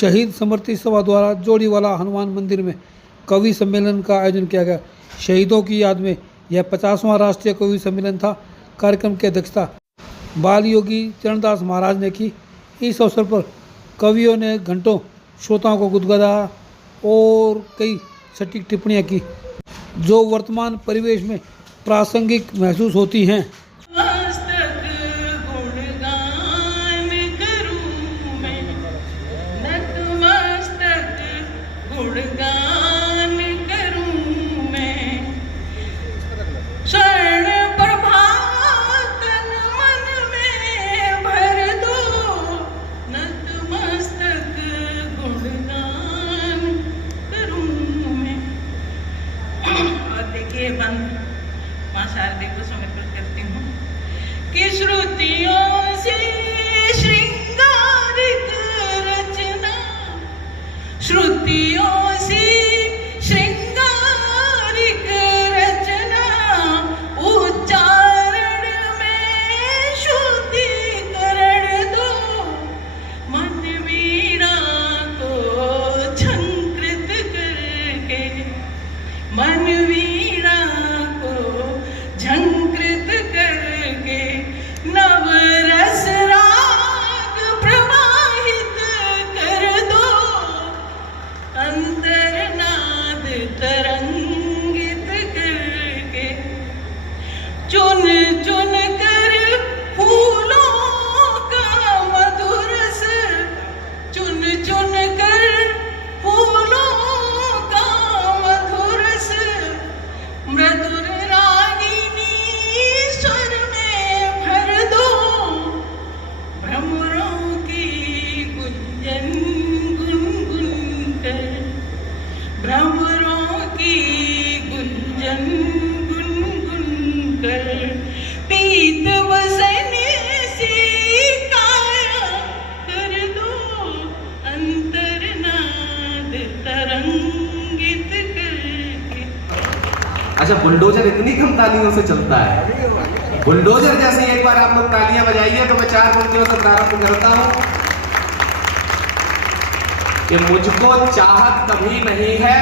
शहीद स्मृति सभा द्वारा जोड़ीवाला हनुमान मंदिर में कवि सम्मेलन का आयोजन किया गया। शहीदों की याद में यह 50वां राष्ट्रीय कवि सम्मेलन था। कार्यक्रम की अध्यक्षता बाल योगी चरणदास महाराज ने की। इस अवसर पर कवियों ने घंटों श्रोताओं को गुदगुदाया और कई सटीक टिप्पणियां की जो वर्तमान परिवेश में प्रासंगिक महसूस होती हैं। मां शारदे को समर्पित करती हूँ कि श्रुतियों से श्रृंगारित रचना, श्रुतियों से श्रृंगारिक रचना, उच्चारण में शुद्धिकरण दो, मन वीणा को झंकृत करके, मन वीणा को झंकृत करके नव रस राग प्रवाहित कर दो, अंतर्नाद तरंगित करके चुन चुन कर फूलों का मधुर रस, चुन चुन कर फूलों का मधुर रस, मधुर रागिनी स्वर में भर दो, भ्रमरों की गुंजन गुनगुन कर, भ्रमरों की गुंजन गुनगुन कर, पीत वसन से काया कर दो, अंतर्नाद तरंगित करके। अच्छा, बुलडोजर इतनी कम तालियों से चलता है। बुलडोजर जैसे एक बार आप लोग तालियां बजाइए तो मैं 4 पंक्तियों से प्रारंभ करता हूं कि मुझको चाहत कभी नहीं है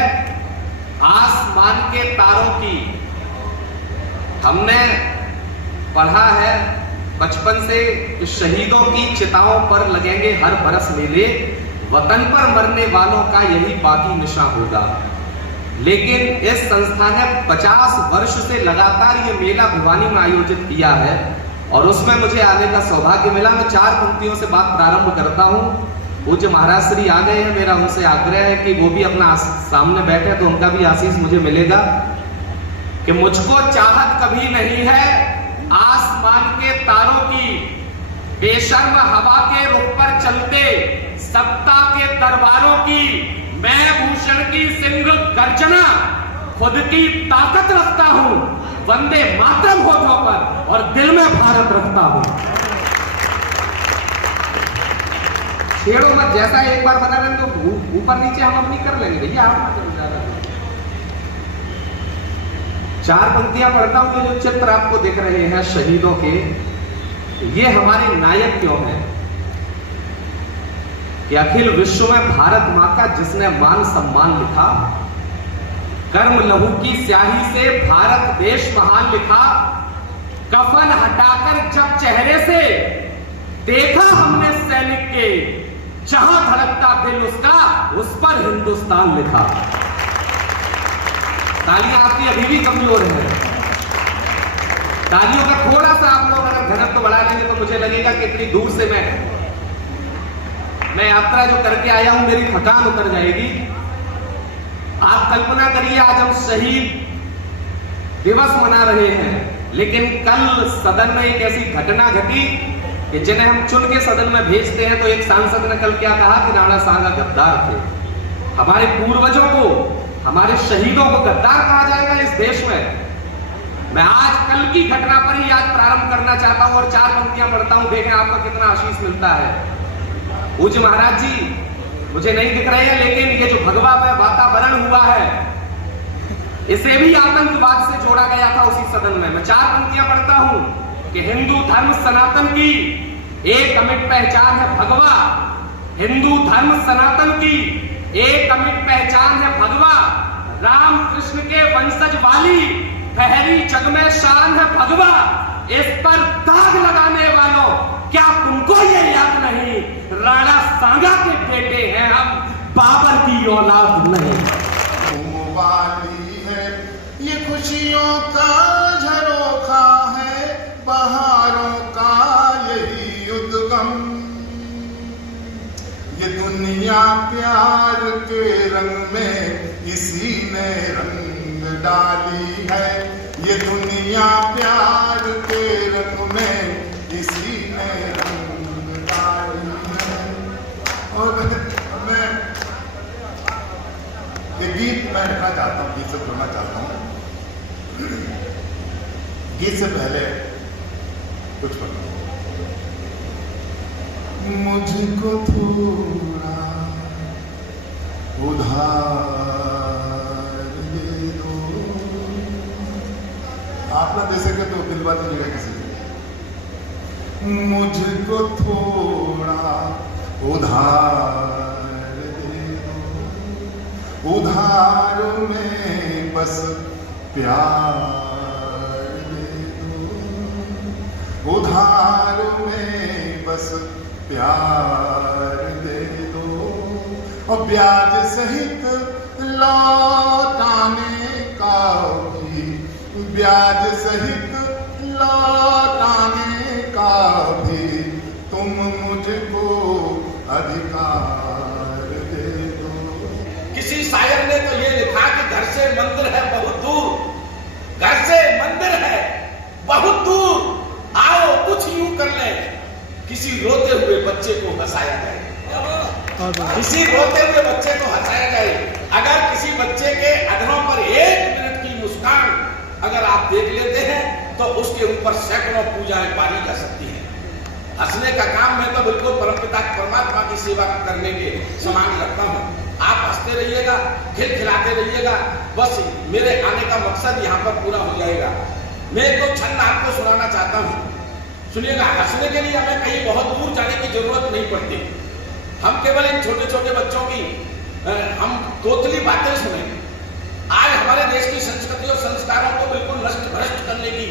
आसमान के तारों की। हमने पढ़ा है बचपन से कि शहीदों की चिताओं पर लगेंगे हर बरस मेले, वतन पर मरने वालों का यही बाकी निशा होगा। लेकिन इस संस्था ने 50 वर्ष से लगातार ये मेला भिवानी में आयोजित किया है और उसमें मुझे आने का सौभाग्य मिला। मैं 4 पंक्तियों से बात प्रारंभ करता हूं। पूज्य महाराज श्री आ गए हैं, मेरा उनसे आग्रह है कि वो भी अपना सामने बैठे तो उनका भी आशीष मुझे मिलेगा। कि मुझको चाहत कभी नहीं है आसमान के तारों की, बेशर्म हवा के रुख पर चलते सत्ता के दरबारों की, मैं भूषण की सिंह गर्जना, खुद की ताकत रखता हूं, वंदे मातरम होठों पर और दिल में भारत रखता हूं। छेड़ो मत, जैसा एक बार बता रहे तो ऊपर नीचे हम अपनी कर लेंगे भैया, आप मत ज्यादा। 4 पंक्तियां पढ़ता हूं। जो चित्र आपको दिख रहे हैं शहीदों के, ये हमारे नायक क्यों हैं? कि अखिल विश्व में भारत मां का जिसने मान सम्मान लिखा, कर्म लहू की स्याही से भारत देश महान लिखा, कफन हटाकर जब चेहरे से देखा हमने सैनिक के, जहां धड़कता दिल उसका उस पर हिंदुस्तान लिखा। तालियां आपकी अभी भी कमजोर है। तालियों का थोड़ा सा आप लोग अगर घनत्व बढ़ा लेंगे तो मुझे लगेगा कि इतनी दूर से मैं यात्रा जो करके आया हूं मेरी थकान उतर जाएगी। आप कल्पना करिए, आज हम शहीद दिवस मना रहे हैं, लेकिन कल सदन में एक ऐसी घटना घटी कि जिन्हें हम चुन के सदन में भेजते हैं। तो एक सांसद ने कल क्या कहा कि राणा साहब गद्दार थे। हमारे पूर्वजों को, हमारे शहीदों को गद्दार कहा जाएगा इस देश में? मैं आज कल की घटना पर ही आज प्रारंभ करना चाहता हूं और 4 पंक्तियां पढ़ता हूं, देखें आपका कितना आशीष मिलता है। पूज्य महाराज जी मुझे नहीं दिख रहे हैं, लेकिन ये जो भगवा वातावरण हुआ है इसे भी आतंकवाद से जोड़ा गया था उसी सदन में। मैं 4 पंक्तियां पढ़ता हूं कि हिंदू धर्म सनातन की एक अमिट पहचान है भगवा, हिंदू धर्म सनातन की एक अमिट पहचान है भगवा। राम कृष्ण के वंशज वाली पहली जग में शान है भगवा। इस पर दाग लगाने वालों, क्या तुमको ये याद नहीं, राणा सांगा के बेटे हैं हम, बाबर की औलाद नहीं। वाली है ये खुशियों का झरोखा है, बहारों का यही उद्गम। ये दुनिया प्यार के रंग में इसी ने रंग डाली है। ये दुनिया प्यार के रंग में इसी ने रंग डाली है। और मैं ये गीत मैं लिखना चाहता हूँ, गीत से बोलना चाहता हूँ। गीत से पहले कुछ बताओ। मुझको थोड़ा उधार दे दो। आप ना दे सके तो दिल बात नहीं किसी को। मुझको थोड़ा उधार दे दो, उधार में बस प्यार दे दो, उधार में बस प्यार दे दो। और ब्याज सहित लौटाने का भी, ब्याज सहित लौटाने का भी तुम मुझको अधिकार दे दो। किसी शायर ने तो ये लिखा कि घर से मंदिर है बहुत दूर, घर से मंदिर है बहुत दूर, आओ कुछ यूं कर ले, किसी रोते हुए बच्चे को हंसाया जाए, किसी रोते हुए बच्चे को हंसाया जाए। अगर किसी बच्चे के अधरों पर 1 मिनट की मुस्कान अगर आप देख लेते हैं तो उसके ऊपर सैकड़ों पूजाएं पाली जा सकती हैं। हंसने का काम मैं तो बिल्कुल परमपिता परमात्मा की सेवा करने के समान रखता हूँ। आप हंसते रहिएगा, खिलखिलाते रहिएगा, बस मेरे आने का मकसद यहाँ पर पूरा हो जाएगा। मैं तो छंद आपको सुनाना चाहता हूँ, सुनिएगा। हंसने के लिए हमें कहीं बहुत दूर जाने की जरूरत नहीं पड़ती। हम केवल इन छोटे छोटे बच्चों की हम तोतली बातें सुने। आज हमारे देश की संस्कृति और संस्कारों को बिल्कुल नष्ट भ्रष्ट करने की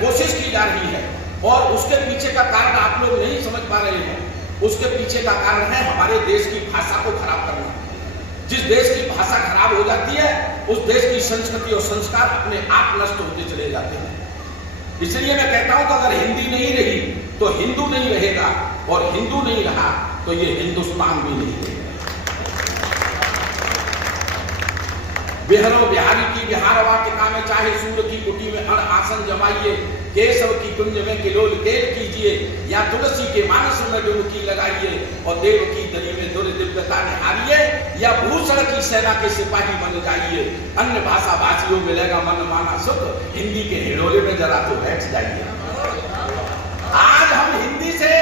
कोशिश की जा रही है, और उसके पीछे का कारण आप लोग नहीं समझ पा रहे हैं। उसके पीछे का कारण है हमारे देश की भाषा को खराब करना। जिस देश की भाषा खराब हो जाती है, उस देश की संस्कृति और संस्कार अपने आप नष्ट होते चले जाते हैं। इसलिए मैं कहता हूं कि अगर हिंदी नहीं रही तो हिंदू नहीं रहेगा, और हिंदू नहीं रहा तो ये हिंदुस्तान भी नहीं रहेगा। बिहारो बिहारी की बिहारवा के कामे, चाहे सूर्य की कुटी में अण आसन जमाइए, केशव की कुंज में किलोल केल कीजिए, या तुलसी के मानस में डुबकी लगाइए, और देव की दरी में दुर दिव्यता निहारिए, या भूषण की सेना के सिपाही बन जाइए। अन्य भाषा भाषियों मिलेगा मन माना सुख, हिंदी के हिडोले में जरा तो बैठ जाइए। आज हम हिंदी से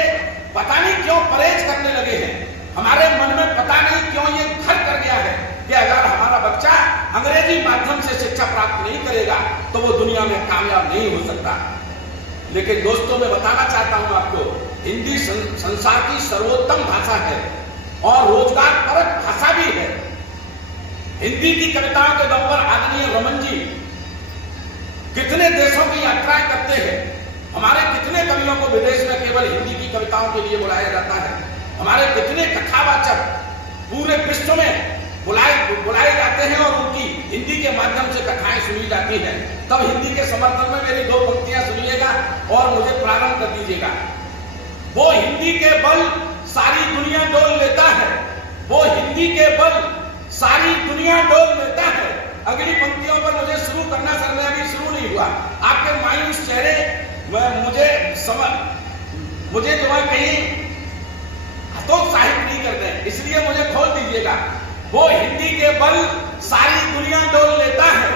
पता नहीं क्यों परहेज करने लगे हैं। हमारे मन में पता नहीं क्यों ये घर कर गया है कि अगर हमारा बच्चा अंग्रेजी माध्यम से शिक्षा प्राप्त नहीं करेगा तो वो दुनिया में कामयाब नहीं हो सकता। लेकिन दोस्तों, मैं बताना चाहता हूं आपको, हिंदी संसार की सर्वोत्तम भाषा है और रोजगार परक भाषा भी है। हिंदी की कविताओं के दम पर आदरणीय रमन जी कितने देशों की यात्राएं करते हैं। हमारे कितने कवियों को विदेश में केवल हिंदी की कविताओं के लिए बुलाया जाता है। हमारे कितने कथावाचक पूरे विश्व में बुलाए जाते हैं और उनकी हिंदी के माध्यम से कथाएं सुनी जाती हैं। तब हिंदी के समर्थन में मेरी 2 पंक्तियां सुनिएगा और मुझे प्रारंभ कर दीजिएगा। वो हिंदी के बल सारी दुनिया डोल लेता है, वो हिंदी के बल सारी दुनिया डोल लेता है। अगली पंक्तियों पर मुझे शुरू करना, सर मैं अभी शुरू नहीं हुआ। आपके मायूस चेहरे मुझे जो है कहीं हतोत्साहित नहीं करते, इसलिए मुझे खोल दीजिएगा। वो हिंदी के बल सारी दुनिया डोल लेता है,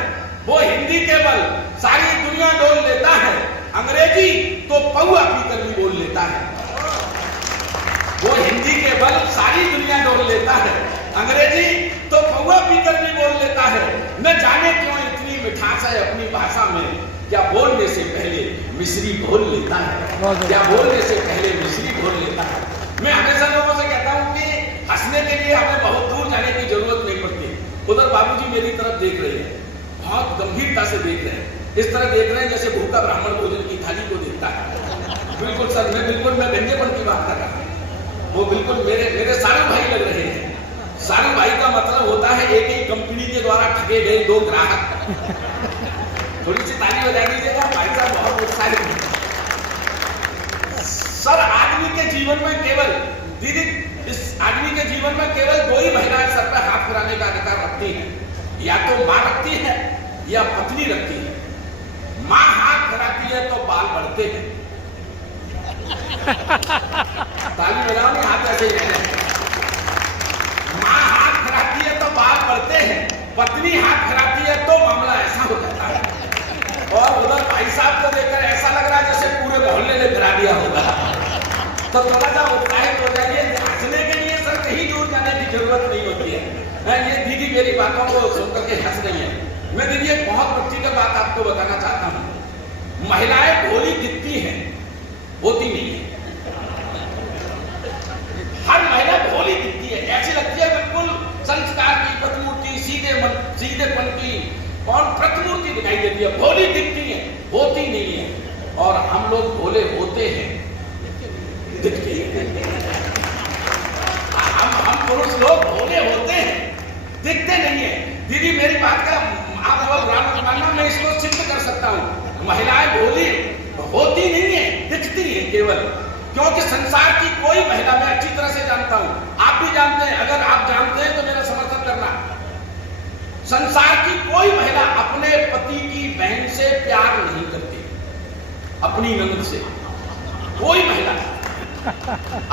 वो हिंदी के बल सारी दुनिया डोल लेता है, अंग्रेजी तो पौआ पीकर भी बोल लेता है। वो हिंदी के बल सारी दुनिया डोल लेता है, अंग्रेजी तो पौआ पीकर भी बोल लेता है। न जाने क्यों इतनी मिठास है अपनी भाषा में, क्या बोलने से पहले मिश्री घोल लेता है, क्या बोलने से पहले मिश्री घोल लेता है। मैं हमेशा लोगों से कहता हूं कि के लिए हमें बहुत दूर जाने की जरूरत नहीं पड़ती। उधर बाबूजी मेरी तरफ देख रहे हैं, बहुत गंभीरता से देख रहे हैं, इस तरह देख रहे हैं जैसे भूखा ब्राह्मण भोजन की थाली को देखता है। बिल्कुल सर, मैं व्यंग्यपन की बात कर रहा हूँ। वो बिल्कुल मेरे सारू भाई लग रहे हैं। सारू भाई का मतलब होता है एक ही कंपनी के द्वारा ठगे गए 2 ग्राहक। थोड़ी सी ताली बजा दीजिएगा, भाई साहब बहुत उत्साहित हैं। सर, आदमी के जीवन में केवल दीदी, इस आदमी के जीवन में केवल 2 ही महिलाएं सर पर हाथ फिराने का अधिकार रखती हैं, या तो मां रखती है या पत्नी रखती है। मां हाथ फिराती है तो बाल बढ़ते हैं। ताली बजाओ नहीं, हाथ ऐसे ही रहने। मां हाथ फिराती है तो बाल बढ़ते हैं, पत्नी हाथ फिराती है तो मामला ऐसा हो जाता है। और उधर भाई साहब को देखकर ऐसा लग रहा है जैसे पूरे मोहल्ले ने फिरा दिया होगा। तो थोड़ा सा उत्साहित हो जाइए। हंसने के लिए सर कहीं दूर जाने की जरूरत नहीं होती है। ये दीदी मेरी बातों को सुनकर के हंस रही है। मैं दीदी एक बहुत प्रैक्टिकल बात आपको बताना चाहता हूँ। महिलाएं भोली दिखती हैं, होती नहीं है। हर महिला भोली दिखती है, ऐसी लगती है बिल्कुल संस्कार की प्रतिमूर्ति, सीधेपन की और प्रतिमूर्ति दिखाई देती है। भोली दिखती है, होती नहीं है। और हम लोग भोले होते हैं, दिखते हैं। हम पुरुष लोग भोले होते हैं, दिखते नहीं है। दीदी मेरी बात का आप लोग मानना, मैं इसको सिद्ध कर सकता हूँ। महिलाएं भोली होती नहीं है, दिखती है केवल। क्योंकि संसार की कोई महिला, मैं अच्छी तरह से जानता हूं, आप भी जानते हैं, अगर आप जानते हैं तो मेरा समर्थन करना। संसार की कोई महिला अपने पति की बहन से प्यार नहीं करती, अपनी नंद से। कोई महिला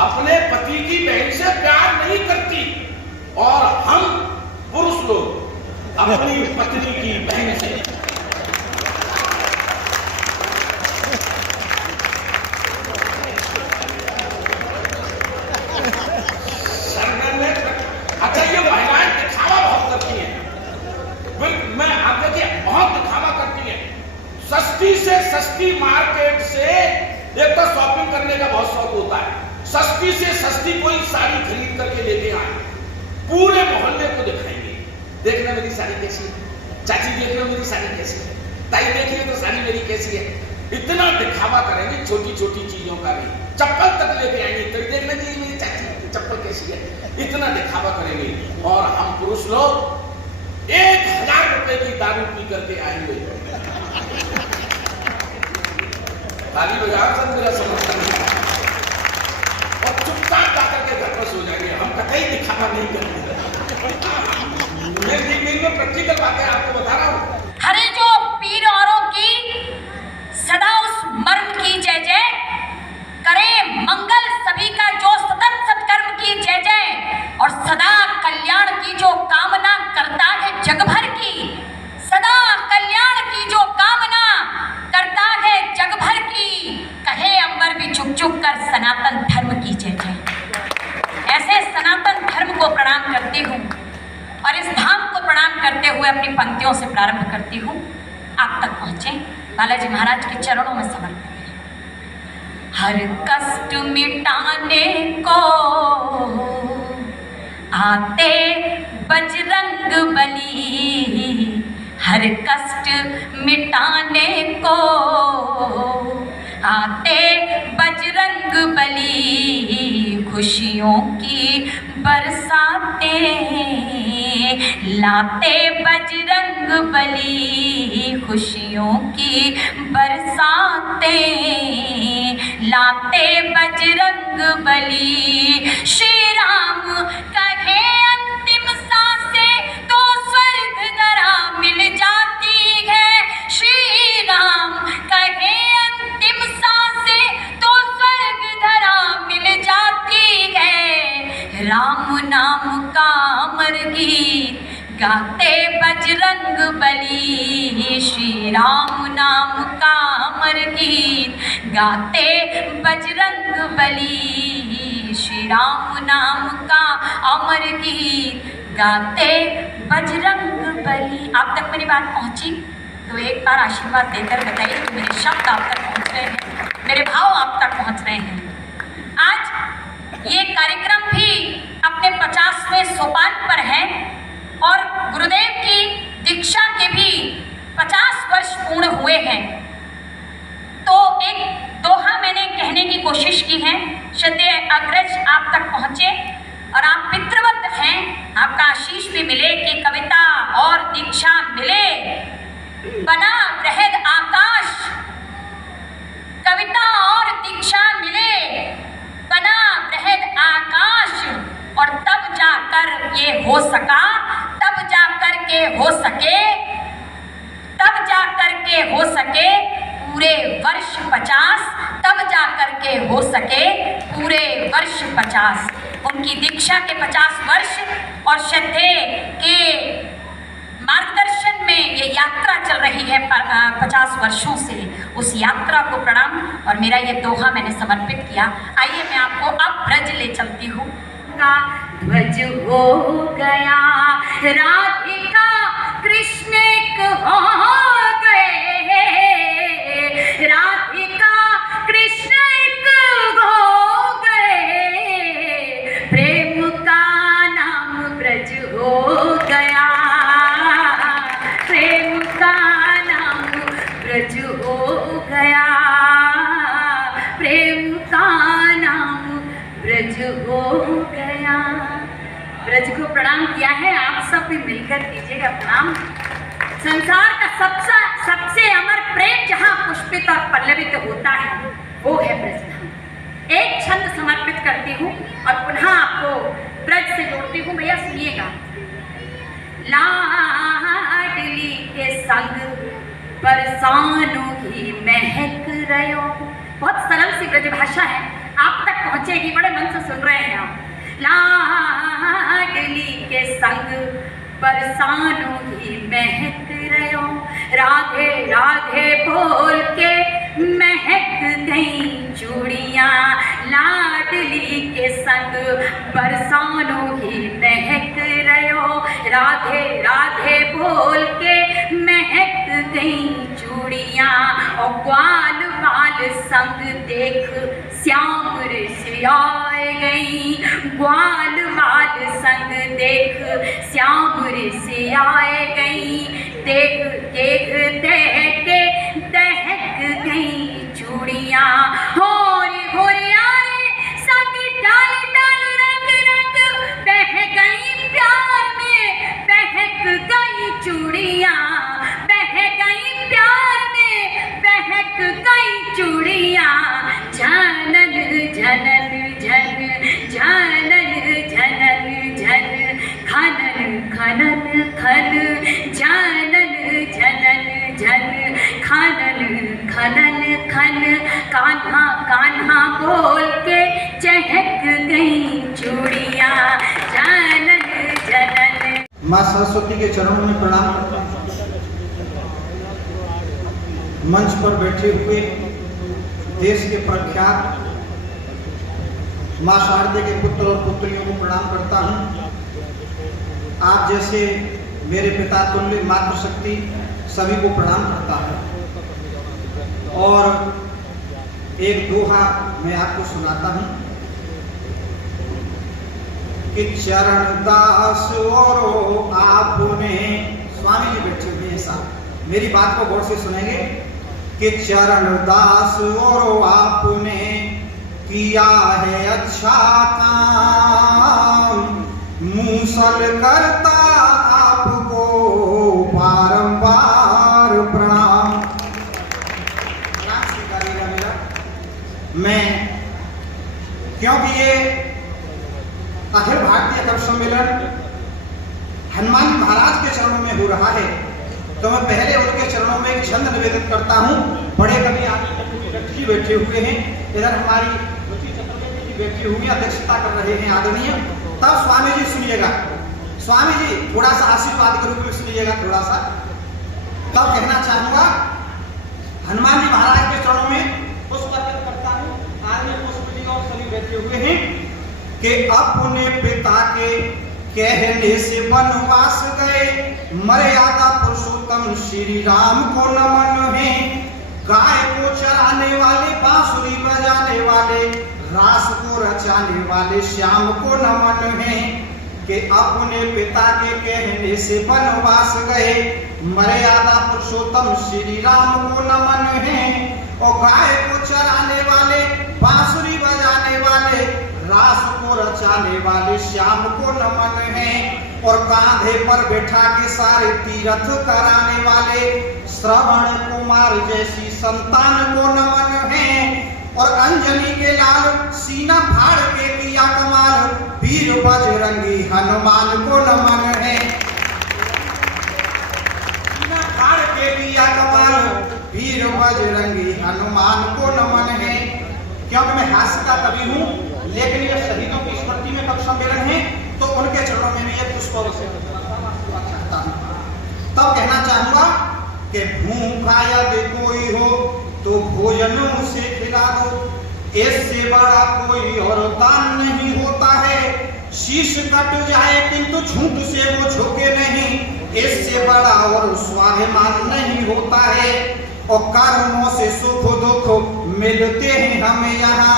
अपने पति की बहन से प्यार नहीं करती। और हम पुरुष लोग अपनी पत्नी की बहन से। अच्छा, ये महिलाएं दिखावा बहुत करती हैं। मैं आप देखिए, बहुत दिखावा करती हैं। सस्ती से सस्ती मार्केट से एक तो शॉपिंग करने का बहुत शौक होता है। सस्ती से सस्ती कोई साड़ी खरीद करके लेके आए, पूरे मोहल्ले को दिखाएंगे, देखना मेरी साड़ी कैसी है, चाची देखना मेरी साड़ी कैसी है, ताई देखिए तो साड़ी मेरी कैसी है। इतना दिखावा करेंगे, छोटी छोटी चीजों का भी। चप्पल तक लेके आएंगे तो देखना जी मेरी चाची चप्पल कैसी है, इतना दिखावा करेंगे। और हम पुरुष लोग 1000 रुपए की दारू पी करके आएंगे। ताली बजाओ सर, मेरा समर्थन है। और चुपचाप जाकर के घर पर सो जाएंगे, हम कतई दिखावा नहीं करेंगे। मैं प्रैक्टिकल बातें आपको बता रहा हूँ। हरे जो पीर औरों की सदा उस मर्म की जय जय, करे मंगल सभी का जो सतत सत्कर्म की जय जय। और सदा कल्याण की जो कामना करता है जग भर की, सदा कल्याण की जो कामना करता है जग भर की, कहे अंबर भी चुप चुप कर सनातन धर्म की जय जय। ऐसे सनातन धर्म को प्रणाम करती हूँ और इस धाम को प्रणाम करते हुए अपनी पंक्तियों से प्रारंभ करती हूँ। आप तक पहुँचे बालाजी महाराज के चरणों में समर्पित। हर कष्ट मिटाने को आते बजरंग बली, हर कष्ट मिटाने को आते बजरंग बली, खुशियों की बरसाते लाते बजरंग बली, खुशियों की बरसाते लाते बजरंग बली। श्री राम कहे अंतिम सांसें तो स्वर्ग धरा मिल जाती है। श्री राम कहे अंतिम सांसें तो स्वर्ग धरा मिल जाती है। राम नाम का अमर गीत गाते बजरंग बली, श्री राम नाम का अमर गीत गाते बजरंग बली, श्री राम नाम का अमर गीत गाते बजरंग बली। आप तक मेरी बात पहुंची तो एक बार आशीर्वाद देकर बताइए कि मेरे शब्द आप तक पहुंच रहे हैं, मेरे भाव आप तक पहुंच रहे हैं। आज ये कार्यक्रम भी अपने 50वें सोपान पर है और गुरुदेव की दीक्षा के भी 50 वर्ष पूर्ण हुए हैं। तो एक दोहा मैंने कहने की कोशिश की है, श्रद्धेय अग्रज आप तक पहुँचे और आप पितृवत हैं, आपका आशीष भी मिले कि कविता और दीक्षा मिले, बना बृहद आकाश, कविता और दीक्षा मिले, बना बृहद आकाश, और तब जाकर ये हो सका, तब जाकर के हो सके, तब जाकर के हो सके पूरे वर्ष 50, तब जाकर के हो सके पूरे वर्ष 50। उनकी दीक्षा के 50 वर्ष और श्रद्धे के मार्गदर्शन में ये यात्रा चल रही है 50 वर्षों से, उस यात्रा को प्रणाम और मेरा ये दोहा मैंने समर्पित किया। आइए मैं आपको अब ब्रज ले चलती हूँ। का ध्वज हो गया, राधिका कृष्ण एक हो गए, राधिका कृष्ण एक हो गए, प्रेम का नाम ब्रज हो गया, प्रेम का नाम ब्रज हो गया, प्रेम का नाम ब्रज हो गया। ब्रज को प्रणाम किया है, आप सब भी मिलकर कीजिएगा प्रणाम। संसार का सबसे अमर प्रेम जहाँ पुष्पित और पल्लवित होता है वो है ब्रज धाम। एक छंद समर्पित करती हूँ और पुनः आपको ब्रज से जोड़ती हूँ। भैया सुनिएगा। लाडली के संग बरसानों की महक रयो। बहुत सरल सी ब्रज भाषा है, आप तक पहुंचेगी, बड़े मन से सुन रहे हैं आप। लाडली के संग बरसानों की महक रयो, राधे राधे बोल के महक गई चूड़ियाँ, लाडली के संग बरसानों की महक रयो, राधे राधे बोल के महक गई चूड़ियाँ, और ग्वाल बाल संग देख श्याम ऋषियाए गई, ग्वाल बाल संग देख श्याम ऋषियाए गई, देख देख देख के दहक गई चूड़ियाँ, होरी होरियारे संग डाल डाल रंग रंग बह गई प्यार में, बहक गई चूड़ियाँ, बह गई प्यार में, बहक गई चूड़ियाँ, झनन झनन झन झनन झनन झन, खनन खनन खन, झनन झनन झन, खनन खनन खन, कान्हा कान्हा बोल के चहक गई चूड़ियाँ, झनन झनन। माँ सरस्वती के चरणों में प्रणाम करता हूँ। मंच पर बैठे हुए देश के प्रख्यात माँ शारदे के पुत्र और पुत्रियों को प्रणाम करता हूँ। आप जैसे मेरे पिता तुल्य मातृशक्ति सभी को प्रणाम करता है। और एक दोहा मैं आपको सुनाता हूँ कि चरण दास और आपने, स्वामी जी बैठे हुए हैं साहब, मेरी बात को गौर से सुनेंगे, कि चरण दास और आपने किया है अच्छा काम, मूसल करता आपको बारंबार प्रणाम। स्वीकारिएगा मेरा, मैं, क्योंकि ये अखिल भारतीय कवि सम्मेलन हनुमान महाराज के चरणों में हो रहा है, तो मैं पहले उनके चरणों में एक छंद निवेदित करता हूँ। बड़े कवि आदि बैठे हुए हैं, इधर हमारी बैठी हुई अध्यक्षता कर रहे हैं आदरणीय। तब स्वामी जी सुनिएगा, स्वामी जी थोड़ा सा आशीर्वाद के रूप में सुनिएगा थोड़ा सा। तब कहना चाहूंगा, हनुमान जी महाराज के चरणों में पुष्प अर्पित करता हूँ। आदरणीय पुष्प जी और सभी बैठे हुए हैं कि अपने पिता के कहने से वनवास गए, मर्यादा पुरुषोत्तम श्री राम को नमन है। गाय को चराने वाले, बांसुरी बजाने वाले, रास को रचाने वाले श्याम को नमन है कि अपने पिता के कहने से वनवास गए। मर्यादा पुरुषोत्तम श्री राम को नमन है और गाय को चराने वाले, बांसुरी बजाने वाले, रास को रचाने वाले श्याम को नमन है और कांधे पर बैठा के सारे तीर्थ कराने वाले श्रवण कुमार जैसी संतान को नमन है और अंजनी के लाल सीना फाड़ के किया कमाल वीर बजरंगी हनुमान को नमन है। सीना फाड़ के किया कमाल वीर बजरंगी हनुमान को नमन है। क्योंकि मैं हास्य का कवि हूँ, लेकिन ये शहीदों की स्मृति में कवि सम्मेलन है तो उनके चरणों में भी ये पुष्प चाहता हूँ। तब कहना चाहूंगा कि भूखा यदि कोई हो तो भोजनों से खिला दो, इससे बड़ा कोई और दान नहीं होता है। शीश कट जाए किंतु झूठ से वो झुके नहीं, इससे बड़ा और स्वाभिमान नहीं होता है। और कर्मों से सुख दुख मिलते हैं हमें यहाँ,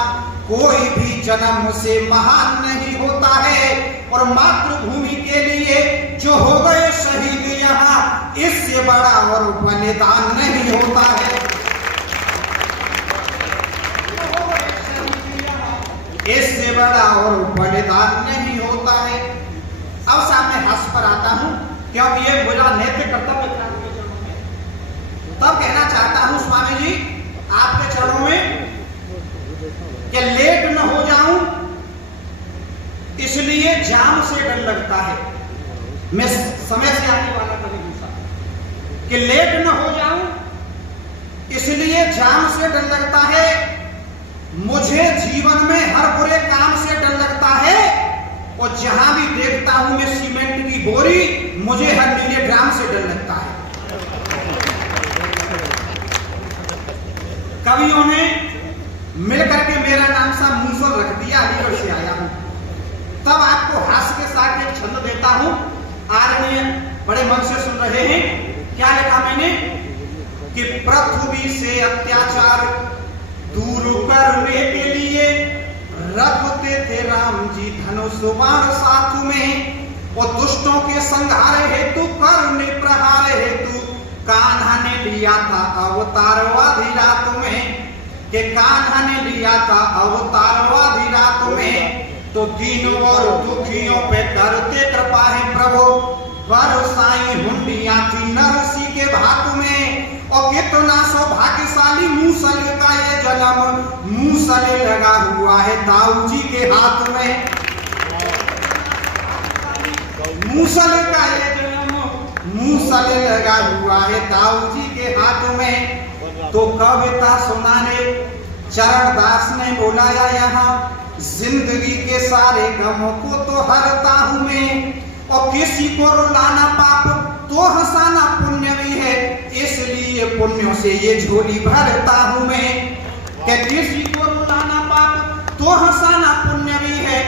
कोई भी जन्म से महान नहीं होता है। और मातृभूमि के लिए जो हो गए शहीद यहाँ, इससे बड़ा और बलिदान नहीं होता है। इससे बड़ा और बलिदान नहीं होता है। अब सामने हास्य पर आता हूं क्योंकि ये मेरा नैतिक कर्तव्य क्रांति के चरणों में। तब कहना चाहता हूं स्वामी जी आपके चरणों में कि लेट न हो जाऊं इसलिए जाम से डर लगता है। मैं समय से आने वाला कभी दूसरा कि लेट न हो जाऊं इसलिए जाम से डर लगता है। मुझे जीवन में हर बुरे काम से डर लगता है और जहां भी देखता हूं मैं सीमेंट की बोरी, मुझे हर नीले ड्राम से डर लगता है। कवियों ने मिलकर के मेरा नाम सा मूसल रख दिया, अलीगढ़ से आया हूं। तब आपको हास्य के साथ एक छंद देता हूं, आदरणीय बड़े मन से सुन रहे हैं। क्या लिखा मैंने कि पृथ्वी से अत्याचार दूर करने के लिए रखते थे राम जी धनुष बाण साथ में और दुष्टों के संहार हेतु करने प्रहार हेतु कान्हा ने लिया था अवतार आधी रात में कि कान्हा ने लिया था अवतार आधी रात में। तो दीनों और दुखियों पे करते कृपा है प्रभु, बरसाई हुंडियां थी नरसी के भात में और कितना सौभाग्यशाली मूसल का ये जन्म, मूसल लगा हुआ है दाऊ जी के हाथ में। मूसल का ये जन्म, मूसल लगा हुआ है दाऊ जी के हाथ में। तो कविता सुनाने चरणदास ने बुलाया यहाँ, जिंदगी के सारे गमों को तो हरता हूं मैं और किसी को रुलाना पाप तो हंसाना पुण्य भी है, इसलिए पुण्यों से ये झोली भरता हूं मैं। कि किसी को रुलाना पाप तो हंसाना पुण्य भी है,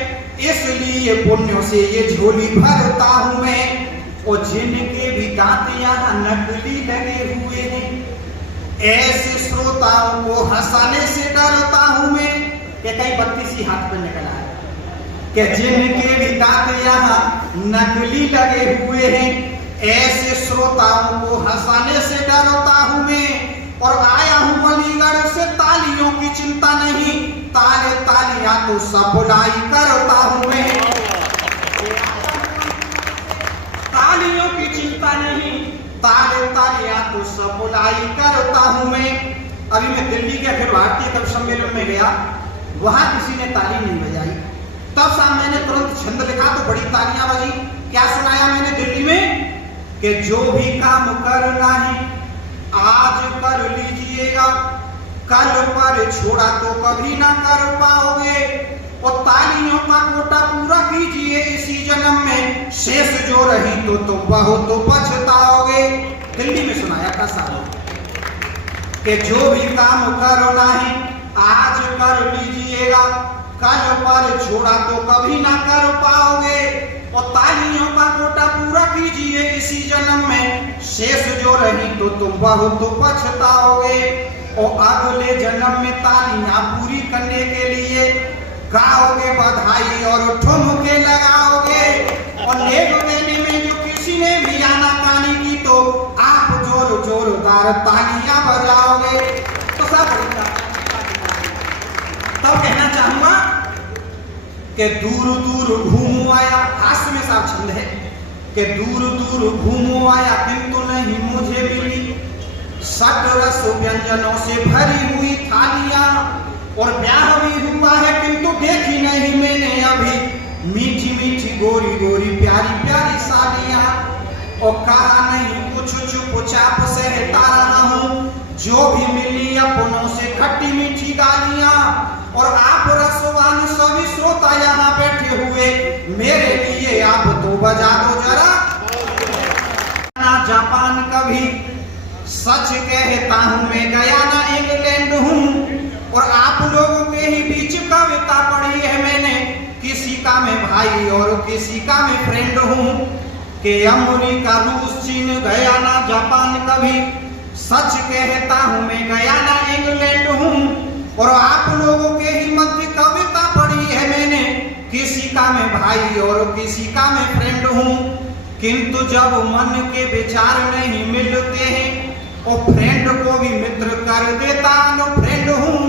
इसलिए पुण्यों से ये झोली भरता हूं मैं। और जिनके भी दांत यहाँ नकली लगे हुए हैं, ऐसे श्रोताओं को हंसाने से डरता हूं मैं। कि कई बत्तीसी हाथ पे निकला है कि जिनके भी दांत यहाँ नकली लगे हुए हैं, ऐसे श्रोताओं को हंसाने से डरता हूं मैं। और आया हूं अलीगढ़ से, तालियों की चिंता नहीं, ताले तालियां तो सब बुलाई करता हूं मैं। तालियों की चिंता नहीं, ताले तालियां तो सब बुलाई करता हूं मैं। अभी मैं दिल्ली के अखिल भारतीय कवि सम्मेलन में गया, वहां किसी ने ताली नहीं बजाई। तब साहब मैंने तुरंत छंद लिखा तो बड़ी तालियां बजी। क्या सुनाया मैंने दिल्ली में कि जो भी काम करना है आज कर लीजिएगा, कल पर छोड़ा तो कभी ना कर पाओगे। और तालियों का कोटा पूरा कीजिए इसी जन्म में, शेष जो रही तो बहुत तो पछताओगे। दिल्ली में सुनाया था साहब कि जो भी काम करना है आज कर लीजिएगा, कल पर छोड़ा तो कभी ना कर पाओगे। और तालियों का कोटा पूरा कीजिए इसी जन्म में, शेष जो रही तो तुम बहुत तो पछताओगे। और अगले जन्म में तालियां पूरी करने के लिए गाओगे बधाई और ठुमके लगाओगे, और लेग देने में जो किसी ने भी आनाकानी की तो आप जोरदार तालियां बजाओगे। तो सब तब कहना चाहूंगा कि दूर दूर घूमो आया, हास्य में साफ छंद है कि दूर दूर घूमो आया किंतु नहीं मुझे मिली सट रस व्यंजनों से भरी हुई थालियां, और ब्याह भी हुआ है किंतु देखी नहीं मैंने अभी मीठी मीठी गोरी गोरी प्यारी प्यारी सालियां, और कहा नहीं कुछ चुपचाप सहता रहा हूं जो भी मिली अपनों से खट्टी मीठी गालियां, और आप रसवान सभी श्रोता यहाँ बैठे हुए मेरे लिए आप तो बजा दो जरा। जापान कभी सच कहता हूँ मैं गया ना इंग्लैंड हूँ, और आप लोगों के ही बीच कविता पढ़ी है मैंने, किसी का मैं भाई और किसी का मैं फ्रेंड हूँ, कि अमेरिका रूस चीन गया ना जापान कभी सच कहता हूँ मैं गया ना इंग्लैंड हूँ, और आप लोगों के ही मध्य कविता पढ़ी है मैंने, किसी का मैं भाई और किसी का मैं फ्रेंड हूँ, किंतु जब मन के विचार नहीं मिलते हैं और फ्रेंड को भी मित्र कर देता नो फ्रेंड हूँ,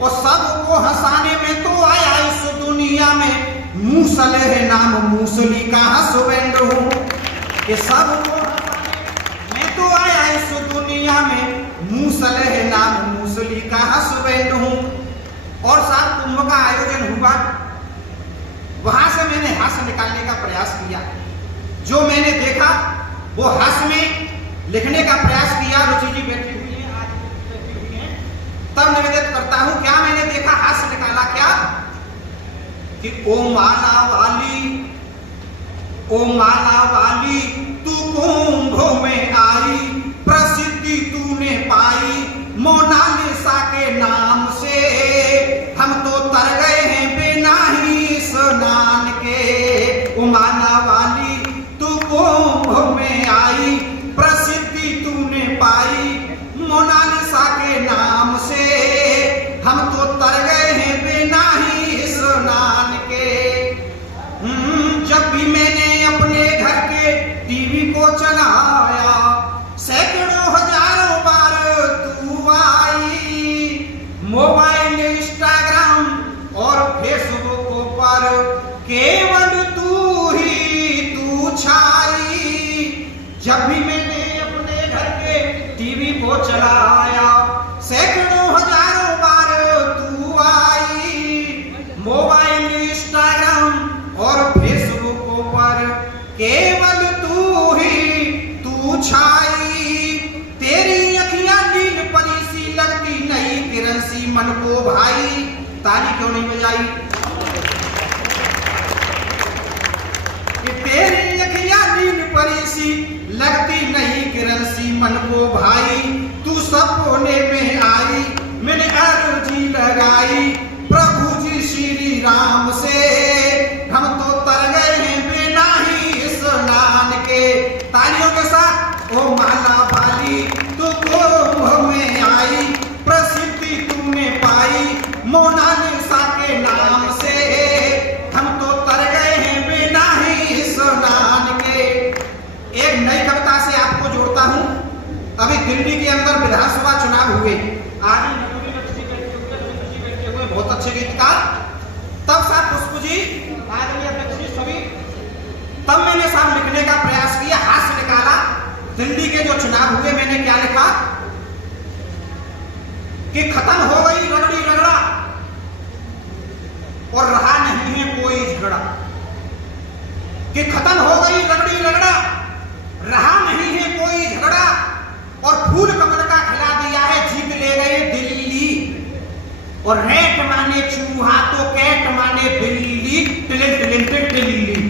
और सबको हंसाने में तो आया इस दुनिया में मूसल है नाम मूसली का हस्बैंड हूँ, कि सबको मैं तो आया इस दुनिया में मूसल है नाम मूसली का हस्बैंड हूँ। और साथ कुंभ का आयोजन हुआ, वहां से मैंने हास्य निकालने का प्रयास किया, जो मैंने देखा वो हास्य में लिखने का प्रयास किया। रुचि जी बैठी हुई है, आज बैठी हुई है, तब निवेदित करता हूं क्या मैंने देखा, हास्य निकाला क्या कि ओ माला वाली तू कुंभ में आई, प्रसिद्धि तूने पाई मोनालिसा के नाम से, हम तो तर गए हैं बिना ही स्नान के। ओ माला वाली तू कुंभ में आई, प्रसिद्धि तूने पाई मोनालिसा के नाम से, हम तो तर गए हैं बिना ही स्नान के। जब भी मैंने अपने घर के टीवी को चलाया, सैकड़ों हजारों बार तू आई, मोबाइल इंस्टाग्राम और फेसबुक पर केवल तू ही तू छाई। जब भी मैंने अपने घर के टीवी को चलाया, सैकड़ों हजारों बार तू आई, मोबाइल इंस्टाग्राम और फेसबुक पर केवल तू ही तू छाई। तेरी अखियां नील परी सी लगती नई किरण सी मन को भाई। ताली क्यों नहीं बजाई? तेरी अखियां नील परी सी लगती नई किरण सी मन को भाई। तू सपने में आई, मैंने अर्जी लगाई प्रभु जी श्री राम से, हम तो तर गए हैं बिना ही स्नान के। तालियों के साथ ओ माला वाली तू कुंभ में आई, प्रसिद्धि तूने पाई मोनालिसा के नाम से, हम तो तर गए हैं बिना ही स्नान के। एक नई कविता से आपको जोड़ता हूं। अभी दिल्ली के अंदर विधानसभा चुनाव हुए, आज बहुत अच्छे गीतकार, तब साहब पुष्प जी आदरणीय अध्यक्ष जी सभी, तब मैंने साहब लिखने का प्रयास किया, हास्य निकाला। दिल्ली के जो चुनाव हुए मैंने क्या लिखा कि खत्म हो गई रगड़ी रगड़ा और रहा नहीं है कोई झगड़ा, कि खत्म हो गई रगड़ी रगड़ा रहा नहीं है कोई झगड़ा, और फूल कमल का खिला दिया है जीत ले गए दिल्ली, और रेट माने चूहा तो कैट माने बिल्ली, दिल्ली।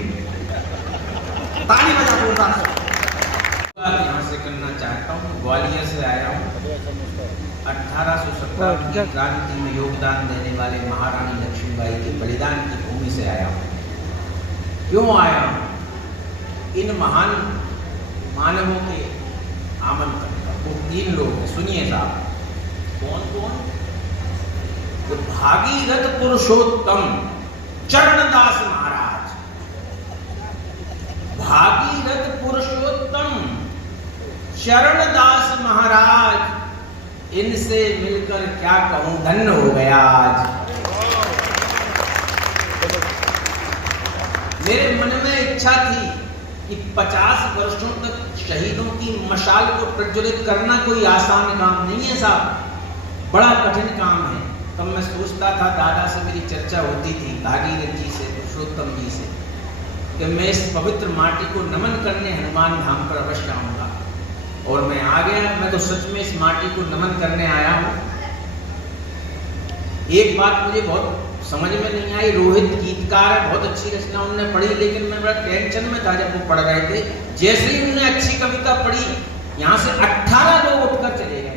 ताली बजा जोरदार से। बात यहाँ से करना चाहता हूँ। ग्वालियर से आया हूँ। 1817 की क्रांति में योगदान देने वाले महारानी लक्ष्मीबाई के बलिदान की भूमि से आया हूँ। क्यों आया हूँ? इन महान मानवों के आमंत्रण का। वो 3 लोग हैं, सुनिए साहब। कौन कौन? भागीरथ पुरुषोत्तम चरणदास महाराज, भागीरथ पुरुषोत्तम चरणदास महाराज, इनसे मिलकर क्या कहूं, धन्य हो गया आज। मेरे मन में इच्छा थी कि 50 वर्षों तक शहीदों की मशाल को प्रज्वलित करना कोई आसान काम नहीं है साहब, बड़ा कठिन काम है। तब मैं सोचता था, दादा से मेरी चर्चा होती थी, भागीरथ जी से, पुरुषोत्तम जी से, कि मैं इस पवित्र माटी को नमन करने हनुमान धाम पर अवश्य आऊंगा। और मैं आ गया, मैं तो सच में इस माटी को नमन करने आया हूं। एक बात मुझे बहुत समझ में नहीं आई, रोहित गीतकार है, बहुत अच्छी रचना उन्होंने पढ़ी, लेकिन मैं बड़ा टेंशन में था जब वो पढ़ रहे थे। जैसे ही उन्होंने अच्छी कविता पढ़ी, यहां से 18 लोग उठकर चले गए।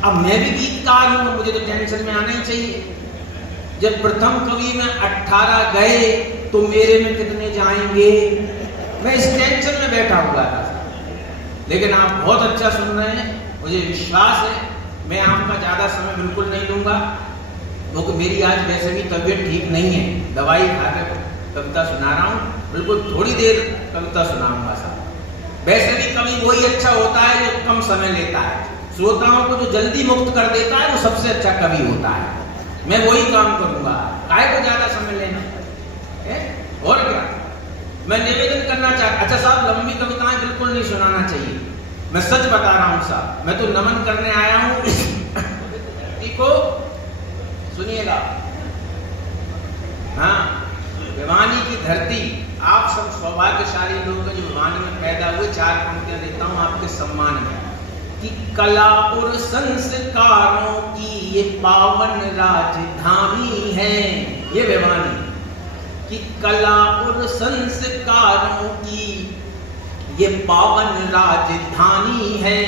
अब मैं भी गीतकार हूं, मुझे तो टेंशन में आना ही चाहिए। जब प्रथम कवि में 18 गए तो मेरे में कितने जाएंगे, मैं इस टेंशन में बैठा हुआ था। लेकिन आप बहुत अच्छा सुन रहे हैं, मुझे विश्वास है। मैं आपका ज्यादा समय बिल्कुल नहीं लूंगा, क्योंकि मेरी आज वैसे भी तबीयत ठीक नहीं है, दवाई खाकर कविता सुना रहा हूं, बिल्कुल थोड़ी देर कविता सुनाऊंगा साहब। वैसे भी कवि वही अच्छा होता है जो कम समय लेता है, श्रोताओं को जो जल्दी मुक्त कर देता है वो सबसे अच्छा कवि होता है। मैं वही काम करूंगा, काहे को ज्यादा समय लेना है? और क्या मैं निवेदन करना चाहता, अच्छा साहब लंबी कविताएं बिल्कुल नहीं सुनाना चाहिए, मैं सच बता रहा हूं साहब, मैं तो नमन करने आया हूं। ठीक हो, सुनिएगा। हाँ, भिवानी की धरती, आप सब सौभाग्यशाली लोग हैं जो भिवानी में पैदा हुए। 4 पंक्तियां देता हूं आपके सम्मान में कि कला और संस्कारों की ये पावन राजधानी है, ये भिवानी कि कला और संस्कारों की ये पावन राजधानी है,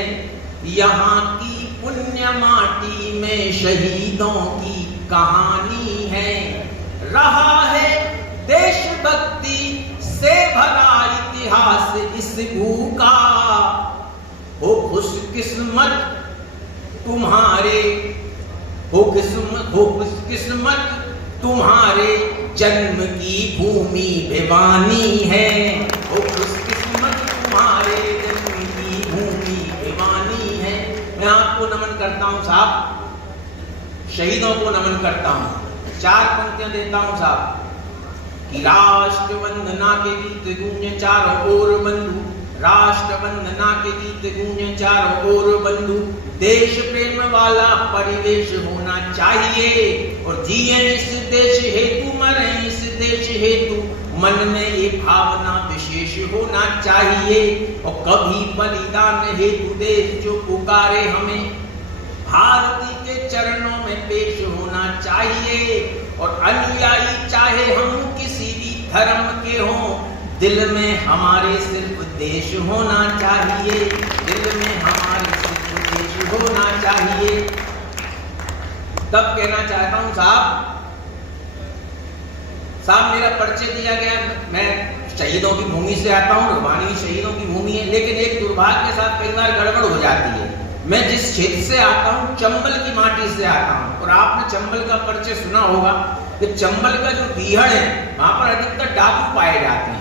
यहाँ की पुण्य माटी में शहीदों की कहानी है। रहा है देशभक्ति से भरा इतिहास इस भू का, हो खुशकिस्मत तुम्हारे, हो खुशकिस्मत तुम्हारे जन्म की भूमि भिवानी है, हो खुशकिस्मत तुम्हारे जन्म की भूमि भिवानी है। मैं आपको नमन करता हूं साहब, शहीदों को नमन करता हूं। 4 पंक्तियां देता हूं साहब कि राष्ट्र वंदना के गीत गूंजे चारों ओर बंधु, राष्ट्र वंदना के गीत गूंजे चारों ओर बंधु, देश प्रेम वाला परिवेश होना चाहिए, और जिए इस देश हेतु मरे इस देश हेतु, मन में ये भावना विशेष होना चाहिए, और कभी बलिदान हेतु देश जो पुकारे हमें, भारती के चरणों में पेश होना चाहिए, और अनुयायी चाहे हम किसी भी धर्म के हों, दिल में हमारे सिर्फ देश होना चाहिए, दिल में हमारे सिर्फ देश होना चाहिए। तब कहना चाहता हूं साहब मेरा परिचय दिया गया, मैं शहीदों की भूमि से आता हूं, भिवानी शहीदों की भूमि है, लेकिन एक दुर्भाग्य के साथ कई बार गड़बड़ हो जाती है। मैं जिस क्षेत्र से आता हूं, चंबल की माटी से आता हूं, और आपने चंबल का परिचय सुना होगा कि चंबल का जो बीहड़ है वहां पर अधिकतर डाकू पाए जाते हैं।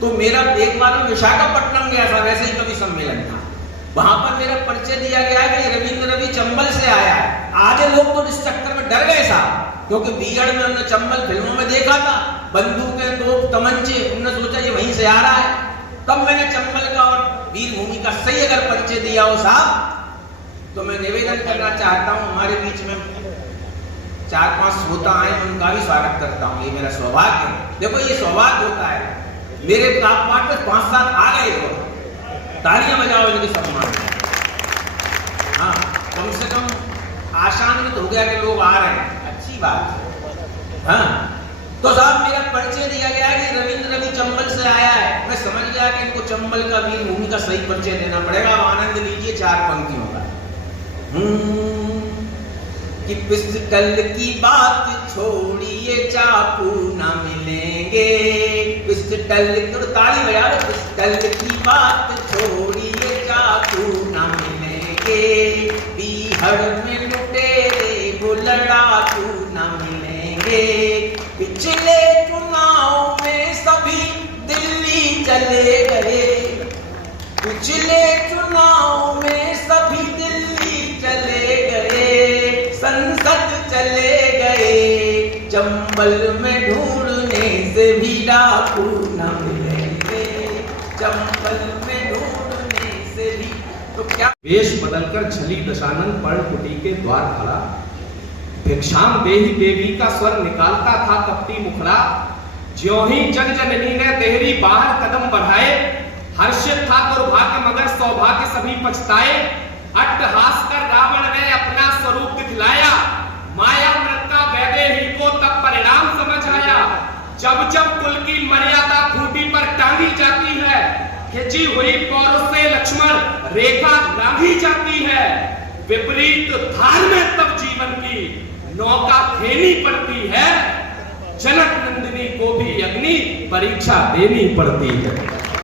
तो मेरा एक बार मैं विशाखापट्टनम गया था, वैसे ही कवि सम्मेलन था, वहां पर मेरा परिचय दिया गया कि रविंद्र रवि चंबल से आया है। आधे लोग तो इस चक्कर में डर गए साहब, क्योंकि बीहड़ में हमने चंबल फिल्मों में देखा था, बंदूकें तोप तमंचे, उन्होंने सोचा ये वहीं से आ रहा है। तब मैंने चंबल का और वीर भूमि का सही अगर परिचय दिया हो साहब, तो मैं निवेदन करना चाहता हूं, हमारे बीच में 4-5 श्रोता आए, उनका भी स्वागत करता हूं, ये मेरा सौभाग्य है। देखो ये सौभाग्य होता है, मेरे पाठ में 5-7 आ गए हो, तालियां बजाओ इनके सम्मान में। हाँ, कम से कम आशान्वित हो गया कि लोग आ रहे हैं, अच्छी बात है। हाँ, तो साहब मेरा परिचय दिया गया कि रविंद्र रवि चंबल से आया है, मैं समझ गया कि इनको चंबल का वीर भूमि का सही परिचय देना पड़ेगा। आनंद लीजिए 4 पंक्तियों का। कि पिस्टल की बात छोड़िए चाकू न मिलेंगे, पिस्टल तो ताली बजा लो, पिस्टल की बात छोड़िए चाकू न मिलेंगे, बीहड़ में लुटेरे वो लड़ाकू न पिछले चुनाव में सभी दिल्ली चले गए, संसद चले गए, चंबल में ढूंढने से भी डाकू न मिलेंगे, चंबल में ढूंढने से भी। तो क्या वेश बदलकर छली दशानन पर्ण कुटी के द्वार खड़ा, भिक्षाम देही देवी का स्वर निकालता था कपटी मुखड़ा। ज्यों ही जग जननी ने देहरी बाहर कदम बढ़ाए, हर्षित था दुर्भाग्य मगर सौभाग्य सभी पछताए। अट्टहास कर रावण ने अपना स्वरूप दिखलाया, माया मृता वैदेही को तब परिणाम समझ आया। जब जब कुल की मर्यादा खूंटी पर टांगी जाती है, खिंची हुई पौरुष से लक्ष्मण रेखा लांघी जाती है। विपरीत धार में तब जीवन की नौका खेनी पड़ती है, जनक नंदिनी को भी अग्नि परीक्षा देनी पड़ती है।